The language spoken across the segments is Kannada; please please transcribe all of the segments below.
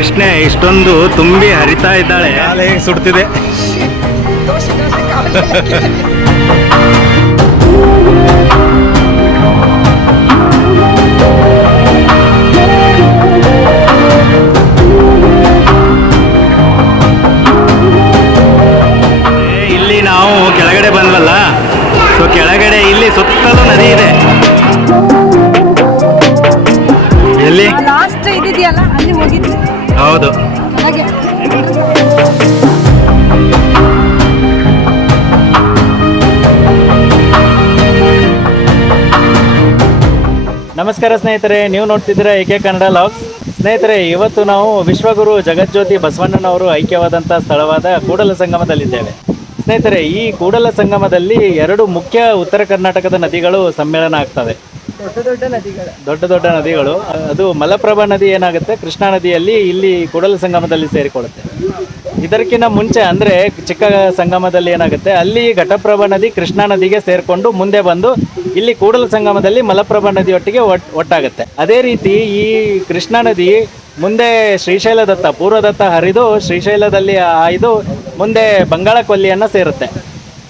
ಕೃಷ್ಣೆ ಇಷ್ಟೊಂದು ತುಂಬಿ ಹರಿತಾ ಇದ್ದಾಳೆ. ಹೇಗೆ ಸುಡ್ತಿದೆ. ಇಲ್ಲಿ ನಾವು ಕೆಳಗಡೆ ಬಂದ್ವಲ್ಲ? ಸೊ ಕೆಳಗಡೆ ಇಲ್ಲಿ ಸುತ್ತಲೂ ನದಿ ಇದೆ. ಎಲ್ಲಿ? ಲಾಸ್ಟ್ ಇದಿದೆಯಲ್ಲ ಅಲ್ಲಿ ಹೋಗಿದ್ವಿ. ಹೌದು. ನಮಸ್ಕಾರ ಸ್ನೇಹಿತರೆ ನೀವು ನೋಡ್ತಿದ್ದೀರಾ ಏಕೆ ಕನ್ನಡ ಲಾಗ್ ಸ್ನೇಹಿತರೆ ಇವತ್ತು ನಾವು ವಿಶ್ವಗುರು ಜಗಜ್ಯೋತಿ ಬಸವಣ್ಣನವರು ಐಕ್ಯವಾದಂಥ ಸ್ಥಳವಾದ ಕೂಡಲ ಸಂಗಮದಲ್ಲಿದ್ದೇವೆ. ಸ್ನೇಹಿತರೆ ಈ ಕೂಡಲ ಸಂಗಮದಲ್ಲಿ ಎರಡು ಮುಖ್ಯ ಉತ್ತರ ಕರ್ನಾಟಕದ ನದಿಗಳು ಸಮ್ಮೇಳನ ಆಗ್ತವೆ. ದೊಡ್ಡ ದೊಡ್ಡ ನದಿಗಳು. ಅದು ಮಲಪ್ರಭಾ ನದಿ ಏನಾಗುತ್ತೆ? ಕೃಷ್ಣಾ ನದಿಯಲ್ಲಿ ಇಲ್ಲಿ ಕೂಡಲ ಸಂಗಮದಲ್ಲಿ ಸೇರಿಕೊಳ್ಳುತ್ತೆ. ಇದಕ್ಕಿಂತ ಮುಂಚೆ ಅಂದರೆ ಚಿಕ್ಕ ಸಂಗಮದಲ್ಲಿ ಏನಾಗುತ್ತೆ? ಅಲ್ಲಿ ಘಟಪ್ರಭಾ ನದಿ, ಕೃಷ್ಣಾ ನದಿಗೆ ಸೇರಿಕೊಂಡು ಮುಂದೆ ಬಂದು ಇಲ್ಲಿ ಕೂಡಲ ಸಂಗಮದಲ್ಲಿ ಮಲಪ್ರಭಾ ನದಿಯೊಟ್ಟಿಗೆ ಒಟ್, ಒಟ್ಟಾಗುತ್ತೆ. ಅದೇ ರೀತಿ ಈ ಕೃಷ್ಣಾ ನದಿ ಮುಂದೆ ಶ್ರೀಶೈಲದತ್ತ, ಪೂರ್ವದತ್ತ ಹರಿದು ಶ್ರೀಶೈಲದಲ್ಲಿ ಆಯ್ದು ಮುಂದೆ ಬಂಗಾಳ ಕೊಲ್ಲಿಯನ್ನು ಸೇರುತ್ತೆ.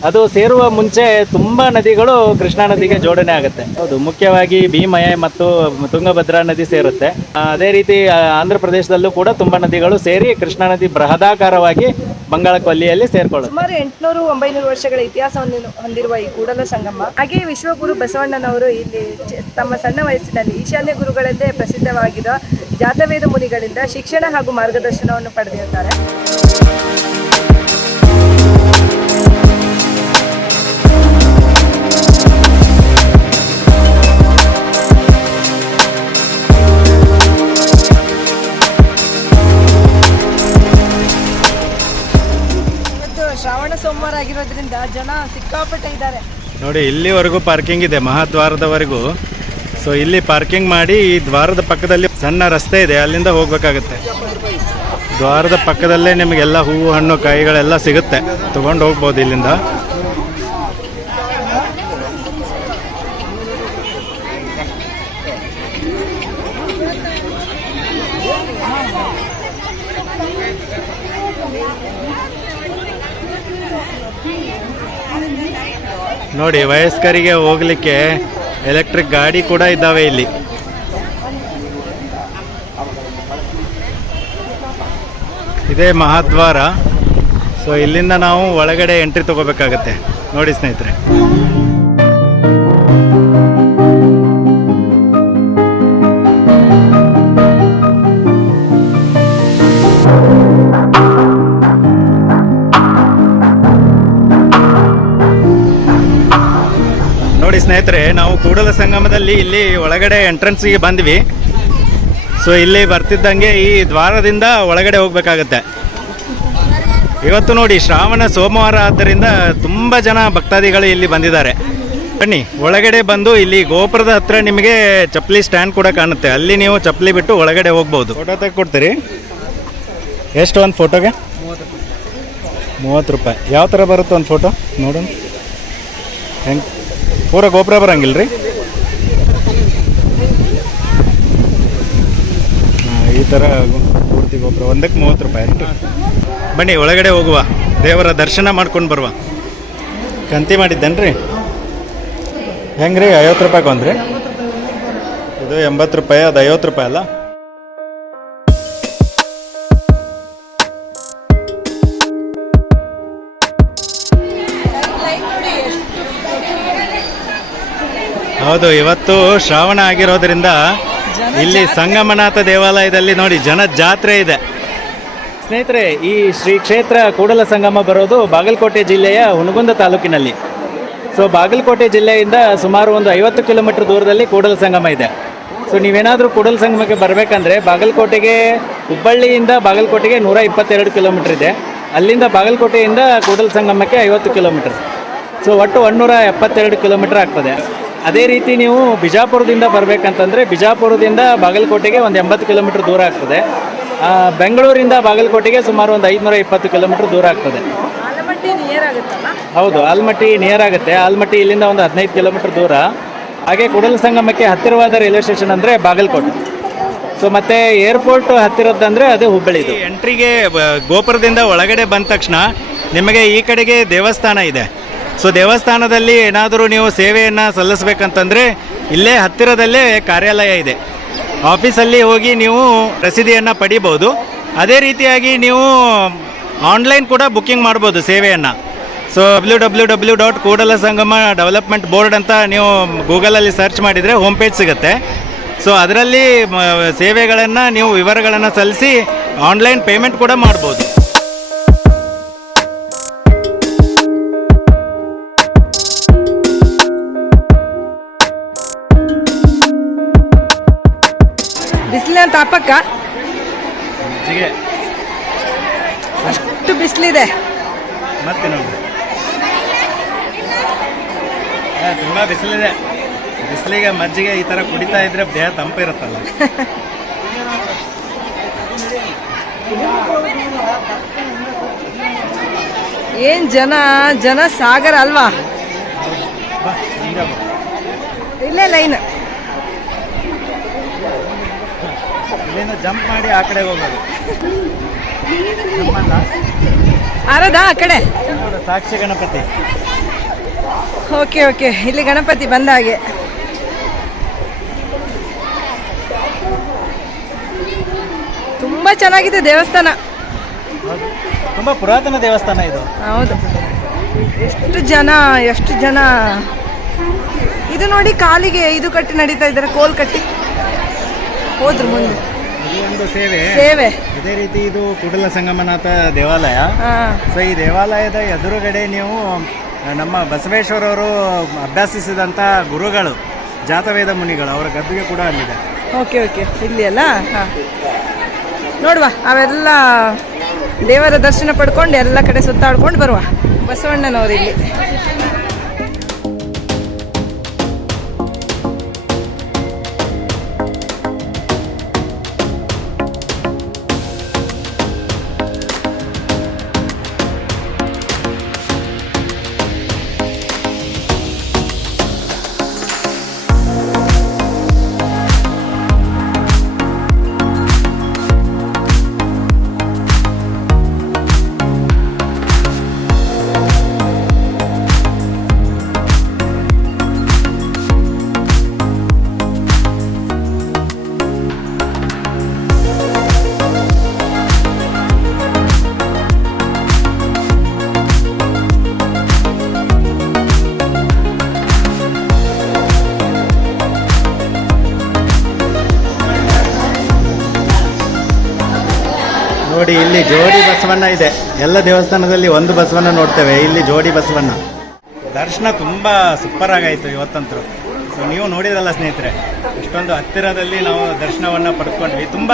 ಅದು ಸೇರುವ ಮುಂಚೆ ತುಂಬಾ ನದಿಗಳು ಕೃಷ್ಣಾ ನದಿಗೆ ಜೋಡಣೆ ಆಗುತ್ತೆ. ಹೌದು, ಮುಖ್ಯವಾಗಿ ಭೀಮಯ ಮತ್ತು ತುಂಗಭದ್ರಾ ನದಿ ಸೇರುತ್ತೆ. ಅದೇ ರೀತಿ ಆಂಧ್ರ ಪ್ರದೇಶದಲ್ಲೂ ಕೂಡ ತುಂಬಾ ನದಿಗಳು ಸೇರಿ ಕೃಷ್ಣಾ ನದಿ ಬೃಹದಾಕಾರವಾಗಿ ಬಂಗಾಳ ಕೊಲ್ಲಿಯಲ್ಲಿ ಸೇರ್ಕೊಳ್ಳುತ್ತೆ. ಸುಮಾರು ಎಂಟುನೂರು ಒಂಬೈನೂರು ವರ್ಷಗಳ ಇತಿಹಾಸವನ್ನು ಹೊಂದಿರುವ ಈ ಕೂಡಲ ಸಂಗಮ, ಹಾಗೆ ವಿಶ್ವಗುರು ಬಸವಣ್ಣನವರು ಇಲ್ಲಿ ತಮ್ಮ ಸಣ್ಣ ವಯಸ್ಸಿನಲ್ಲಿ ಈಶಾನ್ಯ ಗುರುಗಳಲ್ಲೇ ಪ್ರಸಿದ್ಧವಾಗಿರುವ ಜಾತವೇದ ಮುನಿಗಳಿಂದ ಶಿಕ್ಷಣ ಹಾಗೂ ಮಾರ್ಗದರ್ಶನವನ್ನು ಪಡೆದಿರುತ್ತಾರೆ. ಶ್ರಾವಣ ಸೋಮವಾರ ಆಗಿರೋದ್ರಿಂದ ಜನ ಸಿಕ್ಕಾಪಟ್ಟೆ ಇದ್ದಾರೆ. ನೋಡಿ, ಇಲ್ಲಿವರೆಗೂ ಪಾರ್ಕಿಂಗ್ ಇದೆ, ಮಹಾದ್ವಾರದವರೆಗೂ. ಸೊ ಇಲ್ಲಿ ಪಾರ್ಕಿಂಗ್ ಮಾಡಿ ಈ ದ್ವಾರದ ಪಕ್ಕದಲ್ಲಿ ಸಣ್ಣ ರಸ್ತೆ ಇದೆ, ಅಲ್ಲಿಂದ ಹೋಗ್ಬೇಕಾಗುತ್ತೆ. ದ್ವಾರದ ಪಕ್ಕದಲ್ಲೇ ನಿಮಗೆಲ್ಲ ಹೂವು, ಹಣ್ಣು, ಕಾಯಿಗಳೆಲ್ಲ ಸಿಗುತ್ತೆ. ತಗೊಂಡು ಹೋಗ್ಬೋದು ಇಲ್ಲಿಂದ. ನೋಡಿ, ವಯಸ್ಕರಿಗೆ ಹೋಗ್ಲಿಕ್ಕೆ ಎಲೆಕ್ಟ್ರಿಕ್ ಗಾಡಿ ಕೂಡ ಇದ್ದಾವೆ ಇಲ್ಲಿ. ಇದೇ ಮಹಾದ್ವಾರ. ಸೊ ಇಲ್ಲಿಂದ ನಾವು ಒಳಗಡೆ ಎಂಟ್ರಿ ತಗೋಬೇಕಾಗತ್ತೆ. ನೋಡಿ ಸ್ನೇಹಿತರೆ. ನೋಡಿ ಸ್ನೇಹಿತರೆ ನಾವು ಕೂಡಲ ಸಂಗಮದಲ್ಲಿ ಇಲ್ಲಿ ಒಳಗಡೆ ಎಂಟ್ರೆನ್ಸಿಗೆ ಬಂದ್ವಿ. ಸೊ ಇಲ್ಲಿ ಬರ್ತಿದ್ದಂಗೆ ಈ ದ್ವಾರದಿಂದ ಒಳಗಡೆ ಹೋಗ್ಬೇಕಾಗತ್ತೆ. ಇವತ್ತು ನೋಡಿ ಶ್ರಾವಣ ಸೋಮವಾರ ಆದ್ದರಿಂದ ತುಂಬ ಜನ ಭಕ್ತಾದಿಗಳು ಇಲ್ಲಿ ಬಂದಿದ್ದಾರೆ. ಬನ್ನಿ ಒಳಗಡೆ ಬಂದು ಇಲ್ಲಿ ಗೋಪುರದ ಹತ್ರ ನಿಮಗೆ ಚಪ್ಪಲಿ ಸ್ಟ್ಯಾಂಡ್ ಕೂಡ ಕಾಣುತ್ತೆ. ಅಲ್ಲಿ ನೀವು ಚಪ್ಪಲಿ ಬಿಟ್ಟು ಒಳಗಡೆ ಹೋಗ್ಬೋದು. ಫೋಟೋ ತೆಗೆಕೊಡ್ತೀರಿ ಎಷ್ಟು ಒಂದು ಫೋಟೋಗೆ ಮೂವತ್ತು ರೂಪಾಯಿ. ಯಾವ ಥರ ಬರುತ್ತೆ ಒಂದು ಫೋಟೋ ನೋಡೋಣ. ಹೆಂಗೆ ಪೂರ ಗೋಪುರ ಬರಂಗಿಲ್ಲ ರೀ ಈ ಥರ ಪೂರ್ತಿ ಗೋಪುರ, ಒಂದಕ್ಕೆ ಮೂವತ್ತು ರೂಪಾಯಿ ಅಂತ ಬನ್ನಿ, ಒಳಗಡೆ ಹೋಗುವ. ದೇವರ ದರ್ಶನ ಮಾಡ್ಕೊಂಡು ಬರುವ. ಕಂತಿ ಮಾಡಿದ್ದೇನ್ರಿ? ಹೆಂಗ್ರಿ, ಐವತ್ತು ರೂಪಾಯಿ ಒಂದ್ರಿ ಇದು ಎಂಬತ್ತು ರೂಪಾಯಿ, ಅದು ಐವತ್ತು ರೂಪಾಯಿ ಅಲ್ಲ? ಹೌದು ಇವತ್ತು ಶ್ರಾವಣ ಆಗಿರೋದ್ರಿಂದ ಇಲ್ಲಿ ಸಂಗಮನಾಥ ದೇವಾಲಯದಲ್ಲಿ ನೋಡಿ ಜನ ಜಾತ್ರೆ ಇದೆ. ಸ್ನೇಹಿತರೆ ಈ ಶ್ರೀ ಕ್ಷೇತ್ರ ಕೂಡಲ ಸಂಗಮ ಬರೋದು ಬಾಗಲಕೋಟೆ ಜಿಲ್ಲೆಯ ಹುನಗುಂದ ತಾಲೂಕಿನಲ್ಲಿ. ಸೊ ಬಾಗಲಕೋಟೆ ಜಿಲ್ಲೆಯಿಂದ ಸುಮಾರು ಒಂದು ಐವತ್ತು ಕಿಲೋಮೀಟರ್ ದೂರದಲ್ಲಿ ಕೂಡಲ ಸಂಗಮ ಇದೆ. ಸೊ ನೀವೇನಾದರೂ ಕೂಡಲ ಸಂಗಮಕ್ಕೆ ಬರಬೇಕಂದ್ರೆ ಬಾಗಲಕೋಟೆಗೆ ಹುಬ್ಬಳ್ಳಿಯಿಂದ ಬಾಗಲಕೋಟೆಗೆ ನೂರ ಇಪ್ಪತ್ತೆರಡು ಕಿಲೋಮೀಟರ್ ಇದೆ. ಅಲ್ಲಿಂದ ಬಾಗಲಕೋಟೆಯಿಂದ ಕೂಡಲ ಸಂಗಮಕ್ಕೆ ಐವತ್ತು ಕಿಲೋಮೀಟರ್. ಸೊ ಒಟ್ಟು ಒನ್ನೂರ ಎಪ್ಪತ್ತೆರಡು ಕಿಲೋಮೀಟರ್ ಆಗ್ತದೆ. ಅದೇ ರೀತಿ ನೀವು ಬಿಜಾಪುರದಿಂದ ಬರಬೇಕಂತಂದರೆ ಬಿಜಾಪುರದಿಂದ ಬಾಗಲಕೋಟೆಗೆ ಒಂದು ಎಂಬತ್ತು ಕಿಲೋಮೀಟ್ರ್ ದೂರ ಆಗ್ತದೆ. ಆ, ಬೆಂಗಳೂರಿಂದ ಬಾಗಲಕೋಟೆಗೆ ಸುಮಾರು ಒಂದು ಐದುನೂರ ಇಪ್ಪತ್ತು ಕಿಲೋಮೀಟ್ರ್ ದೂರ ಆಗ್ತದೆ. ನಿಯರ್ ಆಗುತ್ತಲ್ಲ? ಹೌದು ಆಲ್ಮಟ್ಟಿ ನಿಯರ್ ಆಗುತ್ತೆ. ಆಲ್ಮಟ್ಟಿ ಇಲ್ಲಿಂದ ಒಂದು ಹದಿನೈದು ಕಿಲೋಮೀಟ್ರ್ ದೂರ. ಹಾಗೆ ಕೂಡಲ ಸಂಗಮಕ್ಕೆ ಹತ್ತಿರವಾದ ರೈಲ್ವೆ ಸ್ಟೇಷನ್ ಅಂದರೆ ಬಾಗಲಕೋಟೆ. ಸೊ ಮತ್ತೆ ಏರ್ಪೋರ್ಟ್ ಹತ್ತಿರದಂದ್ರೆ ಅದು ಹುಬ್ಬಳ್ಳಿದು. ಎಂಟ್ರಿಗೆ ಗೋಪುರದಿಂದ ಒಳಗಡೆ ಬಂದ ತಕ್ಷಣ ನಿಮಗೆ ಈ ಕಡೆಗೆ ದೇವಸ್ಥಾನ ಇದೆ. ಸೊ ದೇವಸ್ಥಾನದಲ್ಲಿ ಏನಾದರೂ ನೀವು ಸೇವೆಯನ್ನು ಸಲ್ಲಿಸಬೇಕಂತಂದರೆ ಇಲ್ಲೇ ಹತ್ತಿರದಲ್ಲೇ ಕಾರ್ಯಾಲಯ ಇದೆ. ಆಫೀಸಲ್ಲಿ ಹೋಗಿ ನೀವು ರಸೀದಿಯನ್ನು ಪಡಿಬೋದು ಅದೇ ರೀತಿಯಾಗಿ ನೀವು ಆನ್ಲೈನ್ ಕೂಡ ಬುಕ್ಕಿಂಗ್ ಮಾಡ್ಬೋದು ಸೇವೆಯನ್ನು. So W W W dot Kudala Sangama development board ಅಂತ ನೀವು ಗೂಗಲಲ್ಲಿ ಸರ್ಚ್ ಮಾಡಿದರೆ ಹೋಮ್ ಪೇಜ್ ಸಿಗುತ್ತೆ. ಸೊ ಅದರಲ್ಲಿ ಸೇವೆಗಳನ್ನು ನೀವು ವಿವರಗಳನ್ನು ಸಲ್ಲಿಸಿ ಆನ್ಲೈನ್ ಪೇಮೆಂಟ್ ಕೂಡ ಮಾಡ್ಬೋದು. ತಾಪಕ್ಕ ಅಷ್ಟು ಬಿಸಿಲಿದೆ. ಮತ್ತೆ ತುಂಬ ಬಿಸಿಲಿದೆ. ಬಿಸಿಲಿಗೆ ಮಜ್ಜಿಗೆ ಈ ಥರ ಕುಡಿತಾ ಇದ್ರೆ ದೇಹ ತಂಪಿರುತ್ತಲ್ಲ ಏನ್ ಜನ ಜನ ಸಾಗರ ಅಲ್ವಾ? ಇಲ್ಲೇ ಲೈನ್. ಇಲ್ಲಿಂದ ಜಂಪ್ ಮಾಡಿ ಆ ಕಡೆ ಹೋಗೋದು. ನಮ್ಮಲ್ಲ. ಆರದ ಆ ಕಡೆ. ಸಾಕ್ಷಿ ಗಣಪತಿ. Okay okay. ಇಲ್ಲಿ ಗಣಪತಿ ಬಂದ ಹಾಗೆ. ತುಂಬಾ ಚೆನ್ನಾಗಿದೆ ದೇವಸ್ಥಾನ. ತುಂಬಾ ಪುರಾತನ ದೇವಸ್ಥಾನ ಇದು. ಹೌದು. ಎಷ್ಟು ಜನ ಎಷ್ಟು ಜನ. ಇದು ನೋಡಿ ಕಾಲಿಗೆ ಇದು ಕಟ್ಟಿ ನಡೀತಾ ಇದ್ದಾರೆ ಕೋಲ್ ಕಟ್ಟಿ. ಹೋದ್ರು ಮುಂದೆ. ಸೇವೆ ಅದೇ ರೀತಿ ಇದು ಕುಡಲ ಸಂಗಮನಾಥ ದೇವಾಲಯ. ಸೊ ಈ ದೇವಾಲಯದ ಎದುರುಗಡೆ ನೀವು ನಮ್ಮ ಬಸವೇಶ್ವರವರು ಅಭ್ಯಾಸಿಸಿದಂತ ಗುರುಗಳು ಜಾತವೇದ ಮುನಿಗಳು ಅವರ ಗದ್ದುಗೆ ಕೂಡ ಅಲ್ಲಿದೆ. Okay okay. ಇಲ್ಲಿ ಅಲ್ಲ? ನೋಡುವ ಅವೆಲ್ಲ ದೇವರ ದರ್ಶನ ಪಡ್ಕೊಂಡು ಎಲ್ಲ ಕಡೆ ಸುತ್ತಾಡ್ಕೊಂಡು ಬರುವ ಬಸವಣ್ಣನವರು ಇಲ್ಲಿ ನೋಡಿ ಇಲ್ಲಿ ಜೋಡಿ ಬಸವಣ್ಣ ಇದೆ. ಎಲ್ಲ ದೇವಸ್ಥಾನದಲ್ಲಿ ಒಂದು ಬಸವಣ್ಣ ನೋಡ್ತೇವೆ. ಇಲ್ಲಿ ಜೋಡಿ ಬಸವಣ್ಣ. ದರ್ಶನ ತುಂಬ ಸೂಪರ್ ಆಗಾಯ್ತು ಇವತ್ತಂತೂ ಸೊ ನೀವು ನೋಡಿದ್ರಲ್ಲ ಸ್ನೇಹಿತರೆ ಇಷ್ಟೊಂದು ಹತ್ತಿರದಲ್ಲಿ ನಾವು ದರ್ಶನವನ್ನು ಪಡ್ಕೊಂಡ್ವಿ. ತುಂಬ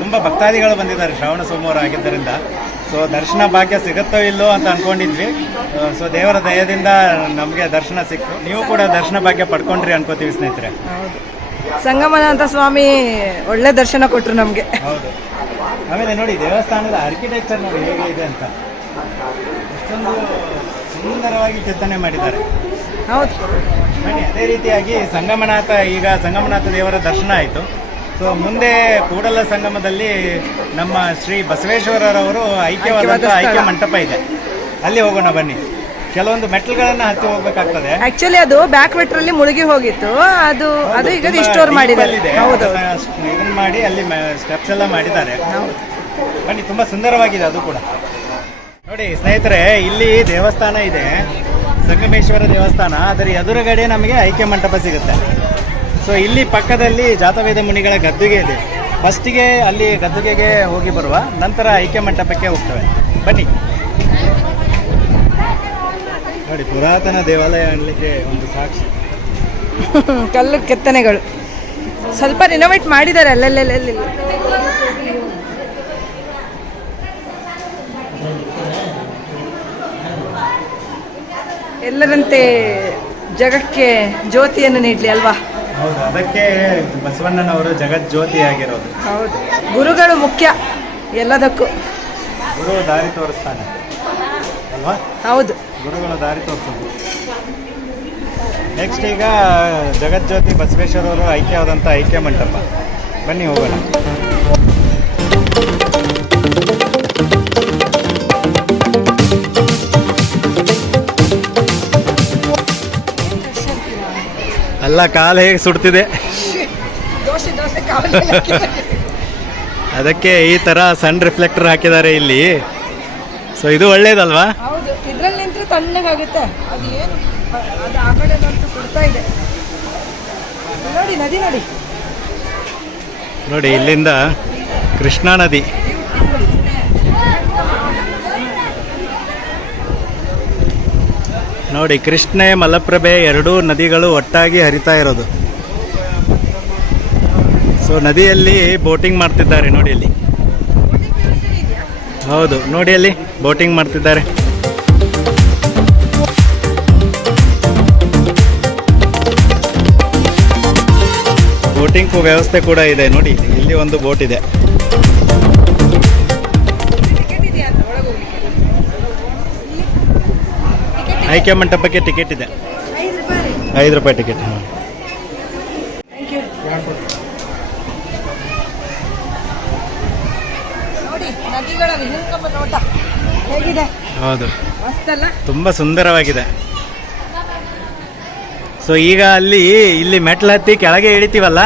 ತುಂಬ ಭಕ್ತಾದಿಗಳು ಬಂದಿದ್ದಾರೆ. ಶ್ರಾವಣ ಸೋಮವಾರ ಆಗಿದ್ದರಿಂದ. ಸೊ ದರ್ಶನ ಭಾಗ್ಯ ಸಿಗುತ್ತೋ ಇಲ್ಲೋ ಅಂತ ಅನ್ಕೊಂಡಿದ್ವಿ. ಸೊ ದೇವರ ದಯದಿಂದ ನಮಗೆ ದರ್ಶನ ಸಿಕ್ತು. ನೀವು ಕೂಡ ದರ್ಶನ ಭಾಗ್ಯ ಪಡ್ಕೊಂಡ್ರಿ ಅನ್ಕೋತೀವಿ ಸ್ನೇಹಿತರೆ. ಹೌದು. ಸಂಗಮನಾಥ ಸ್ವಾಮಿ ಒಳ್ಳೆ ದರ್ಶನ ಕೊಟ್ಟರು ನಮಗೆ. ಹೌದು. ಆಮೇಲೆ ನೋಡಿ ದೇವಸ್ಥಾನದ ಆರ್ಕಿಟೆಕ್ಚರ್ ನೋಡಿ ಹೇಗೆ ಇದೆ ಅಂತ. ಎಷ್ಟೊಂದು ಸುಂದರವಾಗಿ ಕೆತ್ತನೆ ಮಾಡಿದ್ದಾರೆ. ಹೌದು. ಬನ್ನಿ ಅದೇ ರೀತಿಯಾಗಿ ಸಂಗಮನಾಥ ಈಗ ಸಂಗಮನಾಥ ದೇವರ ದರ್ಶನ ಆಯಿತು. ಸೊ ಮುಂದೆ ಕೂಡಲ ಸಂಗಮದಲ್ಲಿ ನಮ್ಮ ಶ್ರೀ ಬಸವೇಶ್ವರರವರು ಐಕ್ಯವಾದಂಥ. ಐಕ್ಯ ಮಂಟಪ ಇದೆ. ಅಲ್ಲಿ ಹೋಗೋಣ ಬನ್ನಿ. ಕೆಲವೊಂದು ಮೆಟ್ಲ್ಗಳನ್ನ ಹತ್ತಿ ಹೋಗ್ಬೇಕಾಗ್ತದೆ. ಆಕ್ಚುಲಿ ಅದು ಬ್ಯಾಕ್ ವೆಟ್ರಲ್ಲಿ ಮುಳುಗಿ ಹೋಗಿತ್ತು. ಅದು ಅದು ಈಗ ರಿಸ್ಟೋರ್ ಮಾಡಿದ್ದಾರೆ. ಹೌದು. ಇದನ್ನ ಮಾಡಿ ಅಲ್ಲಿ ಸ್ಟೆಪ್ಸ್ ಎಲ್ಲ ಮಾಡಿದ್ದಾರೆ. ಬನ್ನಿ ತುಂಬಾ ಸುಂದರವಾಗಿದೆ ಅದು ಕೂಡ. ನೋಡಿ ಸ್ನೇಹಿತರೆ ಇಲ್ಲಿ ದೇವಸ್ಥಾನ ಇದೆ. ಸಂಗಮೇಶ್ವರ ದೇವಸ್ಥಾನ. ಅದರ ಎದುರುಗಡೆ ನಮಗೆ ಐಕ್ಯ ಮಂಟಪ ಸಿಗುತ್ತೆ. ಸೊ ಇಲ್ಲಿ ಪಕ್ಕದಲ್ಲಿ ಜಾತವೇದ ಮುನಿಗಳ ಗದ್ದುಗೆ ಇದೆ. ಫಸ್ಟಿಗೆ ಅಲ್ಲಿ ಗದ್ದುಗೆಗೆ ಹೋಗಿ ಬರುವ ನಂತರ ಐಕ್ಯ ಮಂಟಪಕ್ಕೆ ಹೋಗ್ತವೆ. ಬನ್ನಿ. ನೋಡಿ ಪುರಾತನ ದೇವಾಲಯ ಅನ್ಲಿಕ್ಕೆ ಒಂದು ಸಾಕ್ಷಿ. ಕಲ್ಲು ಕೆತ್ತನೆಗಳು. ಸ್ವಲ್ಪ ರಿನೋವೇಟ್ ಮಾಡಿದ್ದಾರೆ ಅಲ್ಲಲ್ಲಿ ಎಲ್ಲರಂತೆ ಜಗಕ್ಕೆ ಜ್ಯೋತಿಯನ್ನು ನೀಡಲಿ ಅಲ್ವಾ? ಹೌದು ಅದಕ್ಕೆ ಬಸವಣ್ಣನವರು ಜಗತ್ ಜ್ಯೋತಿ ಆಗಿರೋದು. ಹೌದು. ಗುರುಗಳು ಮುಖ್ಯ ಎಲ್ಲದಕ್ಕೂ. ಗುರು ದಾರಿ ತೋರಿಸ್ತಾನೆ. ಅಲ್ವಾ? ಹೌದು. ಗುರುಗಳ ದಾರಿ ತೋರಿಸೋದು. ನೆಕ್ಸ್ಟ್ ಈಗ ಜಗಜ್ಯೋತಿ ಬಸವೇಶ್ವರವರು ಐಕ್ಯವಾದಂಥ ಐಕ್ಯ ಮಂಟಪ. ಬನ್ನಿ ಹೋಗೋಣ. ಅಲ್ಲ ಕಾಲು ಹೇಗೆ ಸುಡ್ತಿದೆ? ಅದಕ್ಕೆ ಈ ಥರ ಸನ್ ರಿಫ್ಲೆಕ್ಟರ್ ಹಾಕಿದ್ದಾರೆ ಇಲ್ಲಿ. ಸೊ ಇದು ಒಳ್ಳೇದಲ್ವಾ? ಇದ್ರಲ್ಲಿ ನಿಂತ್ರೆ ತಣ್ಣಗಾಗುತ್ತೆ ಅದು ಅದು ಆ ಕಡೆ ಇದೆ. ನೋಡಿ, ನದಿ ನೋಡಿ. ನೋಡಿ, ಇಲ್ಲಿಂದ ಕೃಷ್ಣಾ ನದಿ. ನೋಡಿ, ಕೃಷ್ಣೆ, ಮಲಪ್ರಭೆ ಎರಡೂ ನದಿಗಳು ಒಟ್ಟಾಗಿ ಹರಿತಾ ಇರೋದು. ಸೊ ನದಿಯಲ್ಲಿ ಬೋಟಿಂಗ್ ಮಾಡ್ತಿದ್ದಾರೆ ನೋಡಿ ಅಲ್ಲಿ. ಹೌದು, ನೋಡಿ ಅಲ್ಲಿ ಬೋಟಿಂಗ್ ಮಾಡ್ತಿದ್ದಾರೆ. ಬೋಟಿಂಗ್ ವ್ಯವಸ್ಥೆ ಕೂಡ ಇದೆ. ನೋಡಿ ಇಲ್ಲಿ ಒಂದು ಬೋಟ್ ಇದೆ. ಆಯ್ಕೆ ಮಂಟಪಕ್ಕೆ ಟಿಕೆಟ್ ಇದೆ. ಐದು ರೂಪಾಯಿ ಟಿಕೆಟ್ ಹೌದು. ತುಂಬ ಸುಂದರವಾಗಿದೆ. ಸೊ ಈಗ ಅಲ್ಲಿ ಇಲ್ಲಿ ಮೆಟ್ಲು ಹತ್ತಿ ಕೆಳಗೆ ಇಳಿತೀವಲ್ಲ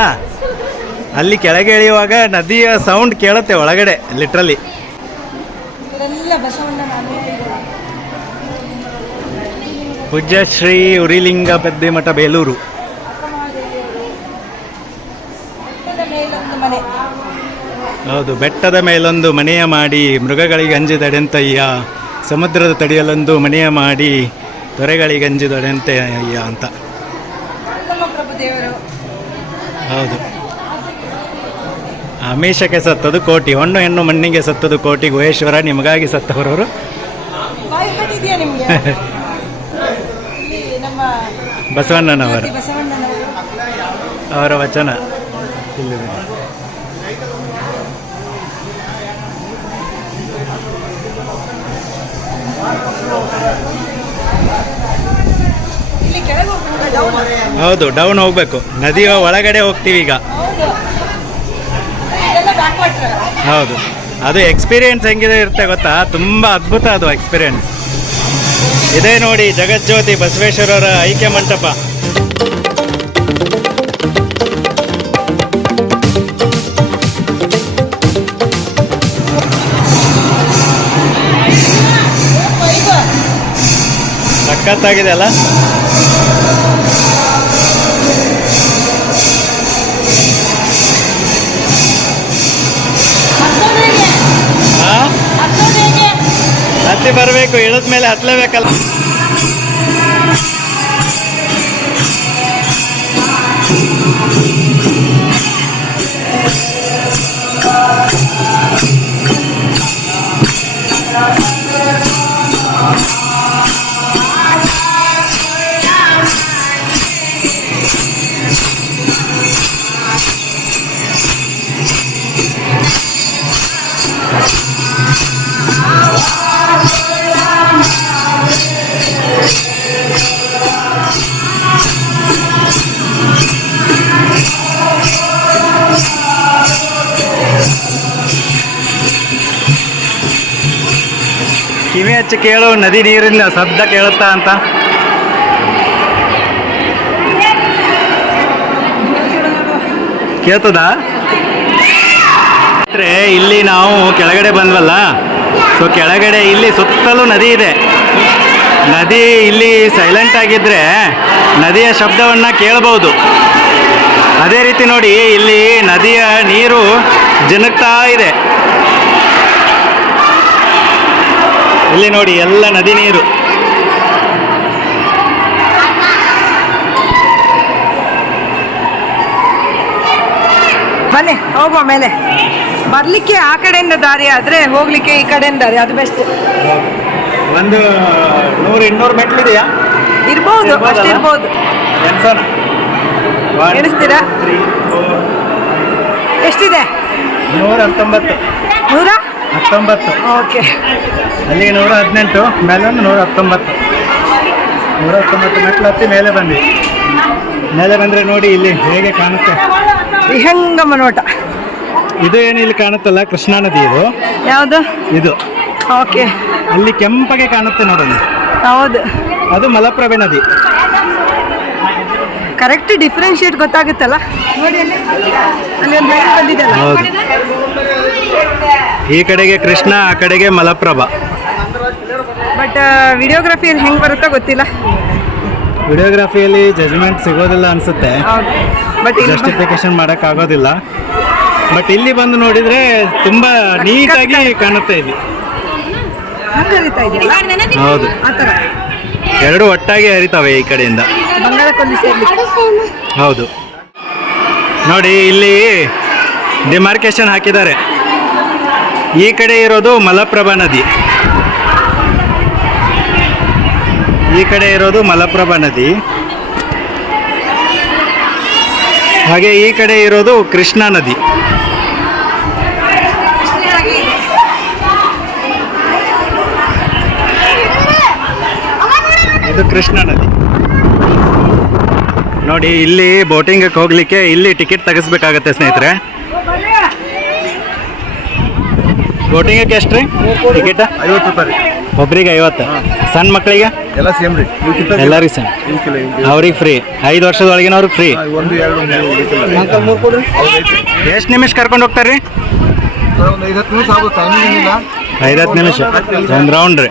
ಅಲ್ಲಿ ಕೆಳಗೆ ಇಳಿಯುವಾಗ ನದಿಯ ಸೌಂಡ್ ಕೇಳುತ್ತೆ ಒಳಗಡೆ ಲಿಟ್ರಲಿ ಪೂಜ್ಯ ಶ್ರೀ ಉರಿಲಿಂಗ ಬೇಲೂರು. ಬೆಟ್ಟದ ಮೇಲೊಂದು ಮನೆ. ಹೌದು ಬೆಟ್ಟದ ಮೇಲೊಂದು ಮನೆಯ ಮಾಡಿ ಮೃಗಗಳಿಗೆ ಅಂಜಿದಡೆಂತಯ್ಯ ಸಮುದ್ರದ ತಡಿಯಲೊಂದು ಮನೆಯ ಮಾಡಿ ತೊರೆಗಳಿಗೆ ಅಂಜಿದಡೆಂತಯ್ಯ ಅಂತ. ದೇವರು. ಹೌದು. ಅಮೀಷಕ್ಕೆ ಸತ್ತದು ಕೋಟಿ ಹೊಣ್ಣು ಹೆಣ್ಣು ಮಣ್ಣಿಗೆ ಸತ್ತದು ಕೋಟಿ ಗುಹೇಶ್ವರ ನಿಮಗಾಗಿ ಸತ್ತವರವರು. ಬಸವಣ್ಣನವರು. ಅವರ ವಚನ. ಇಲ್ಲಿದೆ ಇಲ್ಲಿ ಕೆಳಗೆ ಹೋಗ್ಬೇಕು ಡೌನ್ ಹೌದು ಡೌನ್ ಹೋಗ್ಬೇಕು. ನದಿಯ ಒಳಗಡೆ ಹೋಗ್ತೀವಿ ಈಗ. ಹೌದು. ಅದು ಎಕ್ಸ್ಪೀರಿಯನ್ಸ್ ಹೆಂಗಿದೆ ಇರುತ್ತೆ ಗೊತ್ತಾ? ತುಂಬ ಅದ್ಭುತ ಅದು ಎಕ್ಸ್ಪೀರಿಯನ್ಸ್ ಇದೇ ನೋಡಿ ಜಗಜ್ಯೋತಿ ಬಸವೇಶ್ವರರ ಐಕ್ಯ ಮಂಟಪ. ಸಖತ್ತಾಗಿದೆ ಅಲ್ಲ? ಹತ್ತಿ ಬರಬೇಕು ಮೇಲೆ ಹತ್ತಲೇಬೇಕಲ್ಲ Thank ಹಚ್ಚಿ ಕೇಳು, ನದಿ ನೀರಿನ ಶಬ್ದ ಕೇಳುತ್ತಾ ಅಂತ. ಕೇಳ್ತದಾ? ಇಲ್ಲಿ ನಾವು ಕೆಳಗಡೆ ಬಂದ್ವಲ್ಲ ಸೊ ಕೆಳಗಡೆ ಇಲ್ಲಿ ಸುತ್ತಲೂ ನದಿ ಇದೆ. ನದಿ ಇಲ್ಲಿ ಸೈಲೆಂಟ್ ಆಗಿದ್ರೆ ನದಿಯ ಶಬ್ದವನ್ನು ಕೇಳಬಹುದು ಅದೇ ರೀತಿ ನೋಡಿ, ಇಲ್ಲಿ ನದಿಯ ನೀರು ಜಿನುಗ್ತಾ ಇದೆ. ಇಲ್ಲಿ ನೋಡಿ ಎಲ್ಲ ನದಿ ನೀರು. ಬನ್ನಿ ಹೋಗುವ ಮೇಲೆ. ಬರ್ಲಿಕ್ಕೆ ಆ ಕಡೆಯಿಂದ ದಾರಿ ಆದ್ರೆ ಹೋಗ್ಲಿಕ್ಕೆ ಈ ಕಡೆಯಿಂದ ದಾರಿ ಅದು ಬೆಸ್ಟ್ ಒಂದು ನೂರು ಇನ್ನೂರು ಮೆಟ್ಲಿದೆಯಾ ಇರ್ಬೋದು? ಅಷ್ಟು ಇರ್ಬೋದು. ಎಣಿಸ್ತೀರಾ? ಎಷ್ಟಿದೆ? ನೂರ ಹತ್ತೊಂಬತ್ತು ನೂರ? ಹತ್ತೊಂಬತ್ತು. ಓಕೆ. ಅಲ್ಲಿ ನೂರ ಹದಿನೆಂಟು ಮೇಲೆ ಒಂದು ನೂರ ಹತ್ತೊಂಬತ್ತು. ನೂರ ಹತ್ತೊಂಬತ್ತು ಮೆಟ್ಲು ಹತ್ತಿ ಮೇಲೆ ಬಂದ್ವಿ ಮೇಲೆ ಬಂದರೆ ನೋಡಿ ಇಲ್ಲಿ ಹೇಗೆ ಕಾಣುತ್ತೆ. ವಿಹಂಗಮ ನೋಟ. ಇದು ಏನು ಇಲ್ಲಿ ಕಾಣುತ್ತಲ್ಲ? ಕೃಷ್ಣಾ ನದಿ ಇದು. ಯಾವುದು? ಇದು. ಓಕೆ. ಅಲ್ಲಿ ಕೆಂಪಗೆ ಕಾಣುತ್ತೆ ನೋಡೋಣ. ಹೌದು. ಅದು ಮಲಪ್ರಭೆ ನದಿ. ಕರೆಕ್ಟ್ ಡಿಫ್ರೆನ್ಶಿಯೇಟ್ ಗೊತ್ತಾಗುತ್ತಲ್ಲ? ನೋಡಿ ಅಲ್ಲಿ. ಅಲ್ಲಿ ಒಂದು ಬಂದಿದೆ ಬಂದಿದೆಯಲ್ಲ ಹೌದು. ಈ ಕಡೆಗೆ ಕೃಷ್ಣ ಆ ಕಡೆಗೆ ಮಲಪ್ರಭಾ. ಬಟ್ ವಿಡಿಯೋಗ್ರಫಿಯಲ್ಲಿ ಹೆಂಗೆ ಬರುತ್ತೋ ಗೊತ್ತಿಲ್ಲ. ವಿಡಿಯೋಗ್ರಫಿಯಲ್ಲಿ ಜಜ್ಮೆಂಟ್ ಸಿಗೋದಿಲ್ಲ ಅನ್ಸುತ್ತೆ. ಬಟ್ ಜಸ್ಟಿಫಿಕೇಶನ್ ಮಾಡೋಕ್ಕಾಗೋದಿಲ್ಲ ಆಗೋದಿಲ್ಲ. ಬಟ್ ಇಲ್ಲಿ ಬಂದು ನೋಡಿದ್ರೆ ತುಂಬಾ ನೀಟಾಗಿ ಕಾಣುತ್ತೆ ಇಲ್ಲಿ. ಹೌದು. ಎರಡು ಒಟ್ಟಾಗಿ ಹರಿತವೆ ಈ ಕಡೆಯಿಂದ. ಹೌದು. ನೋಡಿ ಇಲ್ಲಿ ಡಿಮಾರ್ಕೇಶನ್ ಹಾಕಿದ್ದಾರೆ. ಈ ಕಡೆ ಇರೋದು ಮಲಪ್ರಭಾ ನದಿ. ಈ ಕಡೆ ಇರೋದು ಮಲಪ್ರಭಾ ನದಿ. ಹಾಗೆ ಈ ಕಡೆ ಇರೋದು ಕೃಷ್ಣಾ ನದಿ. ಇದು ಕೃಷ್ಣಾ ನದಿ. ನೋಡಿ, ಇಲ್ಲಿ ಬೋಟಿಂಗ್ ಹೋಗ್ಲಿಕ್ಕೆ ಇಲ್ಲಿ ಟಿಕೆಟ್ ತೆಗೆಸ್ಬೇಕಾಗತ್ತೆ ಸ್ನೇಹಿತರೆ. ಬೋಟಿಂಗಕ್ಕೆ ಎಷ್ಟು ರೀ ಟಿಕೆಟ್ ಐವತ್ತು ರೂಪಾಯಿ ಒಬ್ರಿಗೆ ಐವತ್ತು. ಸಣ್ಣ ಮಕ್ಕಳಿಗೆ ಎಲ್ಲ ಸೇಮ್ ರೀ. ಎಲ್ಲರಿಗೆ ಸಣ್ಣ ಅವ್ರಿಗೆ ಫ್ರೀ ಐದು ವರ್ಷದೊಳಗಿನವ್ರಿಗೆ ಫ್ರೀ ಒಂದು ಎರಡು ಮೂರು ಕೊಡ್ರಿ. ಎಷ್ಟು ನಿಮಿಷ ಕರ್ಕೊಂಡು ಹೋಗ್ತಾರೆ ರೀ ಒಂದು ಐದು ಹತ್ತು ನಿಮಿಷ ಇಲ್ಲ ಐದು ನಿಮಿಷ. ಒಂದು ರೌಂಡ್ ರೀ.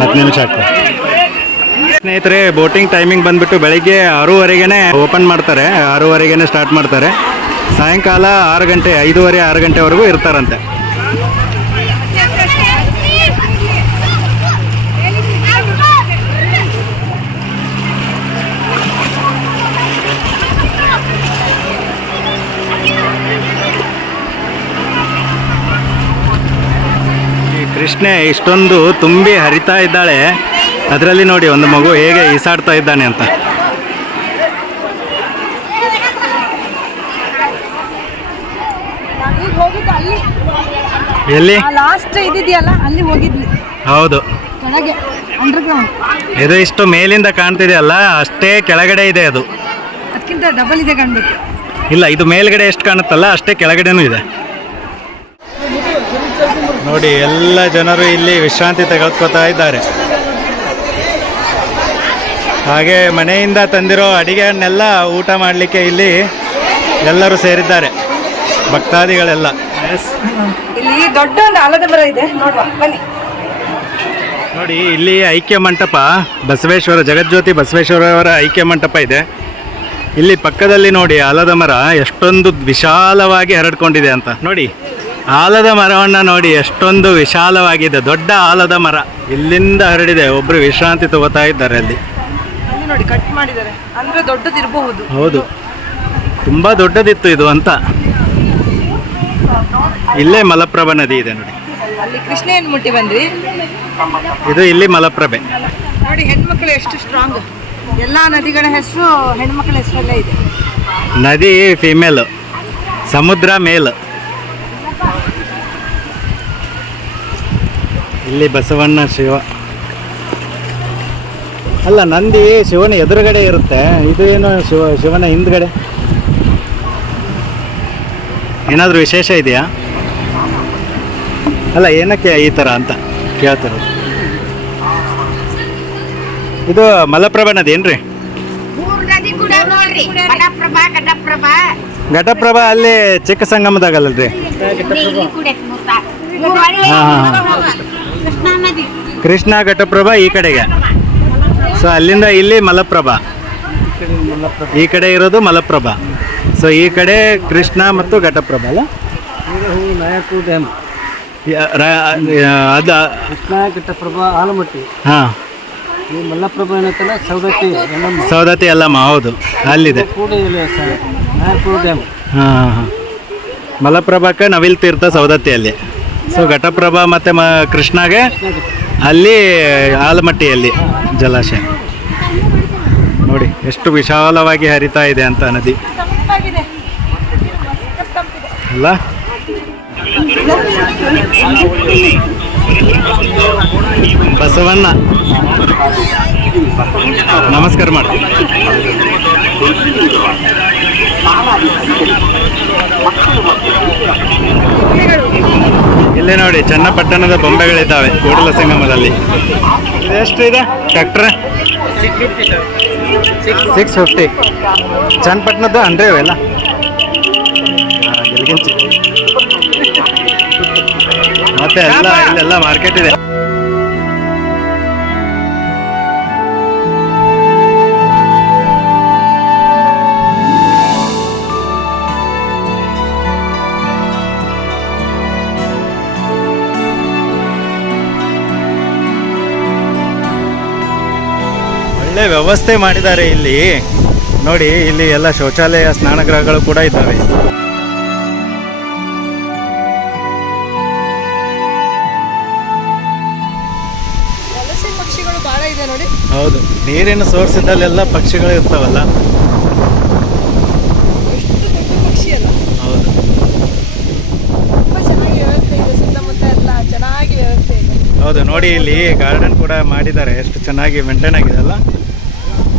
ಹತ್ತು ನಿಮಿಷ ಆಗ್ತದೆ. ಸ್ನೇಹಿತರೆ ಬೋಟಿಂಗ್ ಟೈಮಿಂಗ್ ಬಂದ್ಬಿಟ್ಟು ಬೆಳಿಗ್ಗೆ ಆರೂವರೆಗೆ ಓಪನ್ ಮಾಡ್ತಾರೆ. ಆರೂವರೆಗೆ ಸ್ಟಾರ್ಟ್ ಮಾಡ್ತಾರೆ. ಸಾಯಂಕಾಲ ಆರು ಗಂಟೆ, ಐದೂವರೆ, ಆರು ಗಂಟೆವರೆಗೂ ಇರ್ತಾರಂತೆ. ಕೃಷ್ಣೆ ಇಷ್ಟೊಂದು ತುಂಬಿ ಹರಿತಾ ಇದ್ದಾಳೆ. ಅದರಲ್ಲಿ ನೋಡಿ, ಒಂದು ಮಗು ಹೇಗೆ ಈಸಾಡ್ತಾ ಇದ್ದಾನೆ ಅಂತ ಈಗ ಹೋಗಿದ್ದು ಅಲ್ಲಿ ಎಲ್ಲಿ? ಲಾಸ್ಟ್ ಇದಿದೆಯಲ್ಲ ಅಲ್ಲಿ ಹೋಗಿದ್ವಿ. ಹೌದು. ಕೆಳಗೆ ಅಂಡರ್ಗ್ರೌಂಡ್ ಇದು ಇಷ್ಟು ಮೇಲಿಂದ ಕಾಣ್ತಿದೆಯಲ್ಲ ಅಷ್ಟೇ ಕೆಳಗಡೆ ಇದೆ ಅದು. ಅದಕ್ಕಿಂತ ಡಬಲ್ ಇದೆ ಕಾಣ್ಬೇಕು. ಇಲ್ಲ ಇದು ಮೇಲ್ಗಡೆ ಎಷ್ಟು ಕಾಣುತ್ತಲ್ಲ ಅಷ್ಟೇ ಕೆಳಗಡೆನೂ ಇದೆ. ನೋಡಿ ಎಲ್ಲ ಜನರು ಇಲ್ಲಿ ವಿಶ್ರಾಂತಿ ತೆಗೆದುಕೊತಾ ಇದ್ದಾರೆ. ಹಾಗೆ ಮನೆಯಿಂದ ತಂದಿರೋ ಅಡಿಗೆಯನ್ನೆಲ್ಲ ಊಟ ಮಾಡಲಿಕ್ಕೆ ಇಲ್ಲಿ ಎಲ್ಲರೂ ಸೇರಿದ್ದಾರೆ ಭಕ್ತಾದಿಗಳೆಲ್ಲ. ಇಲ್ಲಿ ದೊಡ್ಡ ಒಂದು ಆಲದ ಮರ ಇದೆ. ನೋಡುವ ಬನ್ನಿ. ನೋಡಿ ಇಲ್ಲಿ ಐಕ್ಯ ಮಂಟಪ ಬಸವೇಶ್ವರ ಜಗಜ್ಯೋತಿ ಬಸವೇಶ್ವರವರ ಐಕ್ಯ ಮಂಟಪ ಇದೆ. ಇಲ್ಲಿ ಪಕ್ಕದಲ್ಲಿ ನೋಡಿ ಆಲದ ಮರ ಎಷ್ಟೊಂದು ವಿಶಾಲವಾಗಿ ಹರಡ್ಕೊಂಡಿದೆ ಅಂತ. ನೋಡಿ ಆಲದ ಮರವನ್ನು ನೋಡಿ ಎಷ್ಟೊಂದು ವಿಶಾಲವಾಗಿದೆ. ದೊಡ್ಡ ಆಲದ ಮರ ಇಲ್ಲಿಂದ ಹರಡಿದೆ. ಒಬ್ರು ವಿಶ್ರಾಂತಿ ತಗೋತಾ ಇದ್ದಾರೆ ಅಲ್ಲಿ. ಅಲ್ಲಿ ನೋಡಿ ಕಟ್ ಮಾಡಿದ್ದಾರೆ. ಅಂದ್ರೆ ದೊಡ್ಡದಿರಬಹುದು. ಹೌದು. ತುಂಬ ದೊಡ್ಡದಿತ್ತು ಇದು ಅಂತ. ಇಲ್ಲೇ ಮಲಪ್ರಭಾ ನದಿ ಇದೆ ನೋಡಿ. ಅಲ್ಲಿ ಕೃಷ್ಣ ಏನ್ ಮುಟ್ಟಿ ಬಂದ್ರಿ? ಇದು ಇಲ್ಲಿ ಮಲಪ್ರಭೆ. ನೋಡಿ ಹೆಣ್ಮಕ್ಳು ಎಷ್ಟು ಸ್ಟ್ರಾಂಗ್ ಎಲ್ಲಾ ನದಿಗಳ ಹೆಸರು ಹೆಣ್ಮಕ್ಳ ಹೆಸರಲ್ಲೇ ಇದೆ. ನದಿ ಫಿಮೇಲ್ ಸಮುದ್ರ ಮೇಲ್. ಇಲ್ಲಿ ಬಸವಣ್ಣ ಶಿವ. ಅಲ್ಲ ನಂದಿ ಶಿವನ ಎದುರುಗಡೆ ಇರುತ್ತೆ. ಇದು ಏನು ಶಿವ ಶಿವನ ಹಿಂದ್ಗಡೆ? ಏನಾದರೂ ವಿಶೇಷ ಇದೆಯಾ? ಅಲ್ಲ ಏನಕ್ಕೆ ಈ ಥರ ಅಂತ ಕೇಳ್ತಾರೆ ಇದು ಮಲಪ್ರಭಾ ನದಿ ಏನ್ರಿ? ಘಟಪ್ರಭಾ. ಅಲ್ಲಿ ಚಿಕ್ಕ ಸಂಗಮದಾಗಲ್ಲರಿ ಕೃಷ್ಣ ಘಟಪ್ರಭಾ ಈ ಕಡೆಗೆ. ಸೊ ಅಲ್ಲಿಂದ ಇಲ್ಲಿ ಮಲಪ್ರಭಾ. ಈ ಕಡೆ ಇರೋದು ಮಲಪ್ರಭಾ. ಸೊ ಈ ಕಡೆ ಕೃಷ್ಣ ಮತ್ತು ಘಟಪ್ರಭಾ ಅಲ್ಲ? ಡ್ಯಾಮ್ ಅದ ಕೃಷ್ಣ ಘಟ್ಟಪ್ರಭಾ ಆಲಮಟ್ಟಿ. ಹಾಂ. ಈ ಮಲ್ಲಪ್ರಭಾ ಏನತ್ತಲ್ಲ ಸೌದತ್ತಿ ಎಲ್ಲಮ್ಮ ಸೌದತ್ತಿ ಎಲ್ಲಮ್ಮ ಹೌದು. ಅಲ್ಲಿದೆ. ಕೂಡ ಇಲ್ಲ ಸರ್ ಡ್ಯಾಮ್. ಹಾಂ ಹಾಂ. ಹಾಂ ಮಲಪ್ರಭಾಕ್ಕೆ ನವಿಲ್ ತೀರ್ಥ ಸೌದತ್ತಿಯಲ್ಲಿ ಸೊ ಘಟಪ್ರಭಾ ಮತ್ತು ಮ ಕೃಷ್ಣಗೆ ಅಲ್ಲಿ ಆಲಮಟ್ಟಿಯಲ್ಲಿ ಜಲಾಶಯ. ನೋಡಿ ಎಷ್ಟು ವಿಶಾಲವಾಗಿ ಹರಿತಾ ಇದೆ ಅಂತ ನದಿ. ಅಲ್ಲ? ಬಸವಣ್ಣ ನಮಸ್ಕಾರ ಮಾಡಿ. ಇಲ್ಲೇ ನೋಡಿ ಚನ್ನಪಟ್ಟಣದ ಬೊಂಬೆಗಳಿದ್ದಾವೆ ಕೂಡಲ ಸಂಗಮದಲ್ಲಿ. ಎಷ್ಟು ಇದೆ ಟ್ರ್ಯಾಕ್ಟರ್? ಸಿಕ್ಸ್ ಫಿಫ್ಟಿ ಚನ್ನಪಟ್ಟಣದ್ದು ಅಂದ್ರೆ ಇವೆಲ್ಲ ಹಾ, ಗೆಲ್ಗಿಂಚಿ. ಮತ್ತೆ ಎಲ್ಲ ಇಲ್ಲೆಲ್ಲ ಮಾರ್ಕೆಟ್ ಇದೆ. ಒಳ್ಳೆ ವ್ಯವಸ್ಥೆ ಮಾಡಿದ್ದಾರೆ ಇಲ್ಲಿ. ನೋಡಿ ಇಲ್ಲಿ ಎಲ್ಲ ಶೌಚಾಲಯ ಸ್ನಾನಗೃಹಗಳು ಕೂಡ ಇದ್ದಾವೆ. ಹೌದು. ನೀರಿನ ಸೋರ್ಸ್ ಇದ್ದಲ್ಲೆಲ್ಲ ಪಕ್ಷಿಗಳು ಇರ್ತಾವಲ್ಲ. ಎಷ್ಟು ದೊಡ್ಡ ಪಕ್ಷಿ ಅಲ್ಲ. ಹೌದು. ತುಂಬಾ ಚೆನ್ನಾಗಿ ವ್ಯವಸ್ಥೆ ಇದೆ ಸುತ್ತಮುತ್ತ ಎಲ್ಲ ಚೆನ್ನಾಗಿ ವ್ಯವಸ್ಥೆ ಇದೆ. ಹೌದು ನೋಡಿ ಇಲ್ಲಿ ಗಾರ್ಡನ್ ಕೂಡ ಮಾಡಿದ್ದಾರೆ. ಎಷ್ಟು ಚೆನ್ನಾಗಿ ಮೇಂಟೈನ್ ಆಗಿದೆ ಅಲ್ಲ.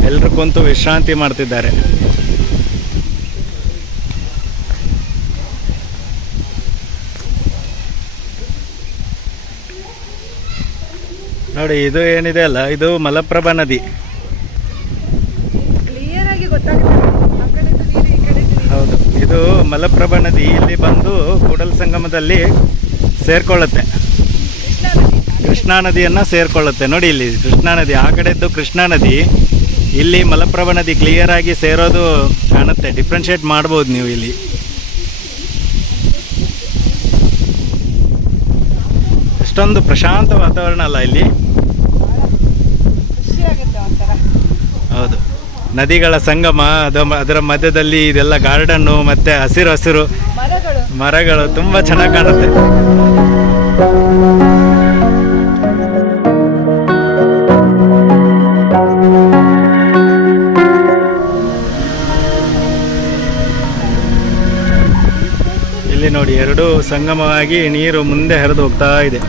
ಎಲ್ಲರೂ ಕುಂತು ವಿಶ್ರಾಂತಿ ಮಾಡ್ತಿದ್ದಾರೆ. ನೋಡಿ ಇದು ಏನಿದೆ ಅಲ್ಲ ಇದು ಮಲಪ್ರಭಾ ನದಿ. ಹೌದು. ಇದು ಮಲಪ್ರಭಾ ನದಿ ಇಲ್ಲಿ ಬಂದು ಕೂಡಲ ಸಂಗಮದಲ್ಲಿ ಸೇರ್ಕೊಳ್ಳುತ್ತೆ. ಕೃಷ್ಣಾ ನದಿಯನ್ನು ಕೃಷ್ಣಾ ನದಿಯನ್ನ ಸೇರ್ಕೊಳ್ಳುತ್ತೆ. ನೋಡಿ ಇಲ್ಲಿ ಕೃಷ್ಣಾ ನದಿ ಆ ಕಡೆದ್ದು ಕೃಷ್ಣಾ ನದಿ. ಇಲ್ಲಿ ಮಲಪ್ರಭಾ ನದಿ ಕ್ಲಿಯರ್ ಆಗಿ ಸೇರೋದು ಕಾಣುತ್ತೆ. ಡಿಫ್ರೆನ್ಷಿಯೇಟ್ ಮಾಡ್ಬೋದು ನೀವು ಇಲ್ಲಿ. ಎಷ್ಟೊಂದು ಪ್ರಶಾಂತ ವಾತಾವರಣ ಅಲ್ಲ ಇಲ್ಲಿ. ಹೌದು. ನದಿಗಳ ಸಂಗಮ ಅದು ಅದರ ಮಧ್ಯದಲ್ಲಿ ಇದೆಲ್ಲ ಗಾರ್ಡನ್ನು ಮತ್ತೆ ಹಸಿರು ಹಸಿರು ಮರಗಳು. ಮರಗಳು ತುಂಬಾ ಚೆನ್ನಾಗಿ ಕಾಣುತ್ತೆ. ಇಲ್ಲಿ ನೋಡಿ ಎರಡು ಸಂಗಮವಾಗಿ ನೀರು ಮುಂದೆ ಹರಿದು ಹೋಗ್ತಾ ಇದೆ.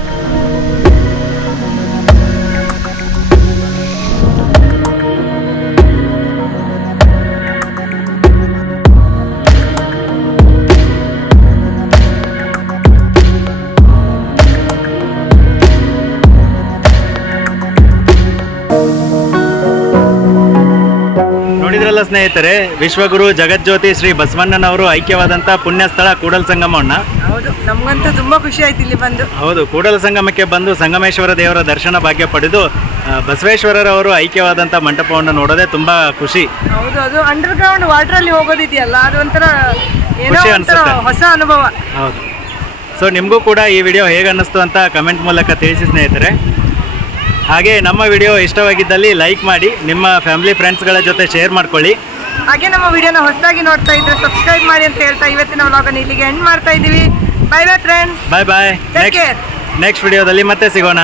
ಸ್ನೇಹಿತರೆ ವಿಶ್ವಗುರು ಜಗಜ್ಯೋತಿ ಶ್ರೀ ಬಸವಣ್ಣನವರು ಐಕ್ಯವಾದಂಥ ಪುಣ್ಯ ಸ್ಥಳ ಕೂಡಲ ಸಂಗಮವನ್ನ ಹೌದು ನಮ್ಗಂತೂ ತುಂಬಾ ಖುಷಿ ಆಯ್ತು ಇಲ್ಲಿ ಬಂದು. ಹೌದು ಕೂಡಲ ಸಂಗಮಕ್ಕೆ ಬಂದು ಸಂಗಮೇಶ್ವರ ದೇವರ ದರ್ಶನ ಭಾಗ್ಯ ಪಡೆದು ಬಸವೇಶ್ವರರವರು ಐಕ್ಯವಾದಂಥ ಮಂಟಪವನ್ನು ನೋಡೋದೇ ತುಂಬಾ ಖುಷಿ. ಹೌದು ಅದು ಅಂಡರ್ ಗ್ರೌಂಡ್ ವಾಟರ್ ಅಲ್ಲಿ ಹೋಗೋದಿದೆಯಲ್ಲ ಅದು ಒಂಥರ ಏನೋ ಖುಷಿ ಒಂಥರ ಅನ್ಸುತ್ತೆ. ಹೊಸ ಅನುಭವ. ಹೌದು. ಸೊ ನಿಮಗೂ ಕೂಡ ಈ ವಿಡಿಯೋ ಹೇಗೆ ಅನ್ನಿಸ್ತು ಅಂತ ಕಮೆಂಟ್ ಮೂಲಕ ತಿಳಿಸಿ ಸ್ನೇಹಿತರೆ. ಹಾಗೆ ನಮ್ಮ ವಿಡಿಯೋ ಇಷ್ಟವಾಗಿದ್ದಲ್ಲಿ ಲೈಕ್ ಮಾಡಿ ನಿಮ್ಮ ಫ್ಯಾಮಿಲಿ ಫ್ರೆಂಡ್ಸ್ಗಳ ಜೊತೆ ಶೇರ್ ಮಾಡ್ಕೊಳ್ಳಿ. ಹಾಗೆ ನಮ್ಮ ವಿಡಿಯೋನ ಹೊಸದಾಗಿ ನೋಡ್ತಾ ಇದ್ರೆ ಸಬ್ಸ್ಕ್ರೈಬ್ ಮಾಡಿ ಅಂತ ಹೇಳ್ತಾ ಇವತ್ತಿನ ವ್ಲಾಗನ್ನು ಇಲ್ಲಿಗೆ ಎಂಡ್ ಮಾಡ್ತಾ ಇದ್ದೀವಿ. Bye bye friends bye bye Take next ವಿಡಿಯೋದಲ್ಲಿ ಮತ್ತೆ ಸಿಗೋಣ.